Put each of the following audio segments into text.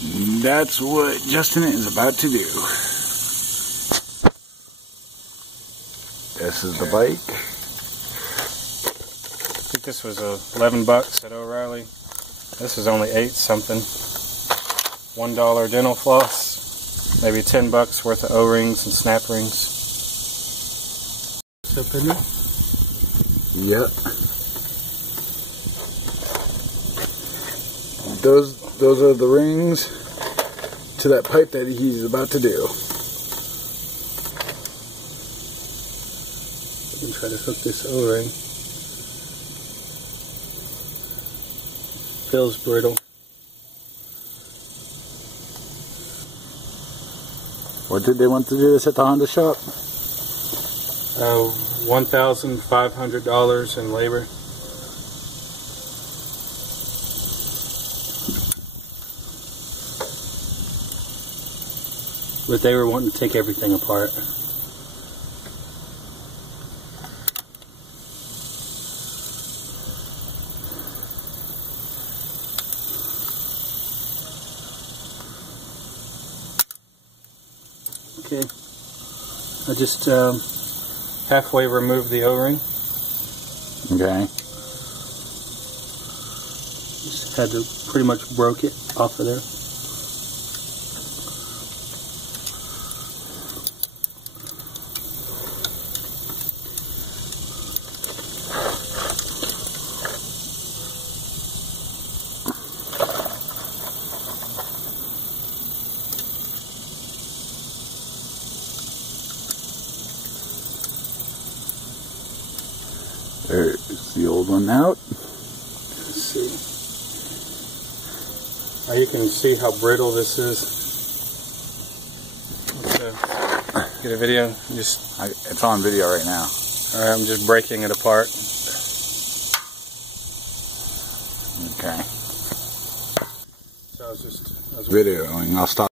That's what Justin is about to do. This is the bike. I think this was $11 at O'Reilly. This is only 8 something. $1 dental floss. Maybe $10 worth of O-rings and snap rings. Up in there? Yep. Those are the rings to that pipe that he's about to do. You can try to hook this O-ring. Feels brittle. What did they want to do this at the Honda shop? $1,500 in labor. But they were wanting to take everything apart. Okay, I just halfway removed the O-ring. Okay. Just had to pretty much broke it off of there. There's the old one out. Let's see. Now you can see how brittle this is. Let's get a video. It's on video right now. Alright, I'm just breaking it apart. Okay. So I was videoing. I'll stop.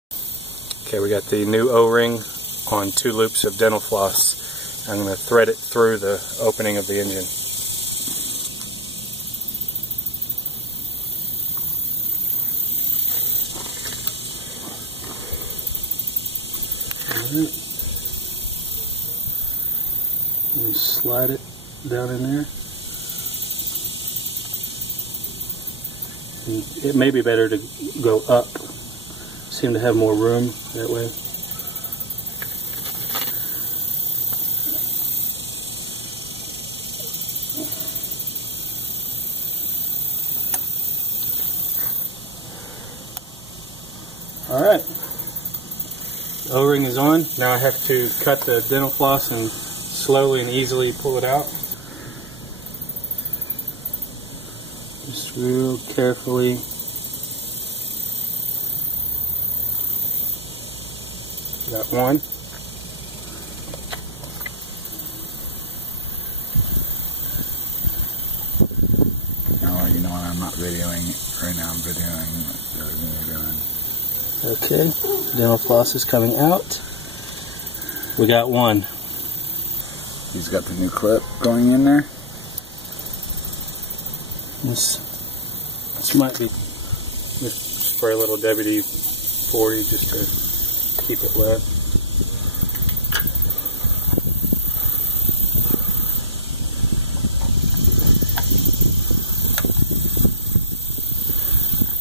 Okay, we got the new O-ring on 2 loops of dental floss. I'm going to thread it through the opening of the engine. Alright. And slide it down in there. And it may be better to go up. Seem to have more room that way. Alright, O-ring is on. Now I have to cut the dental floss and slowly and easily pull it out. Just real carefully. Got one. No, you know what? I'm not videoing it right now. I'm videoing everything you're doing. Okay, dental floss is coming out. We got one. He's got the new clip going in there. This might be. Just spray a little WD-40 just to keep it wet.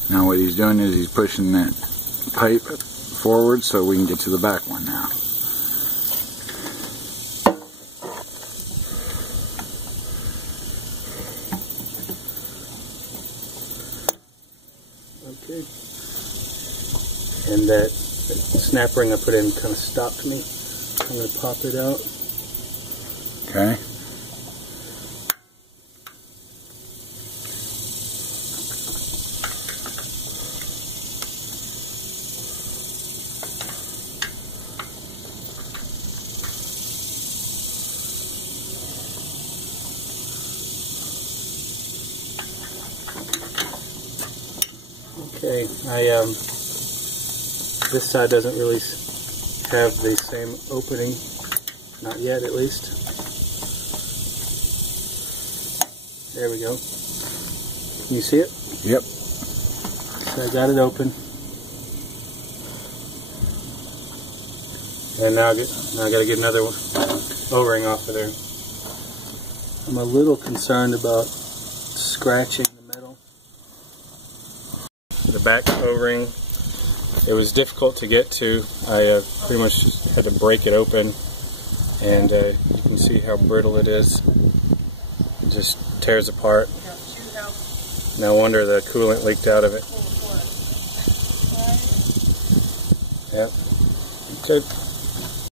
Now what he's doing is he's pushing that pipe forward so we can get to the back one now. Okay. And that snap ring I put in kind of stopped me. I'm going to pop it out. Okay. Okay, this side doesn't really have the same opening, not yet at least. There we go. Can you see it? Yep. So I got it open. And now I got to get another O-ring off of there. I'm a little concerned about scratching the metal. The back O-ring, it was difficult to get to. I pretty much had to break it open, and you can see how brittle it is. It just tears apart. No wonder the coolant leaked out of it. Yep. Good.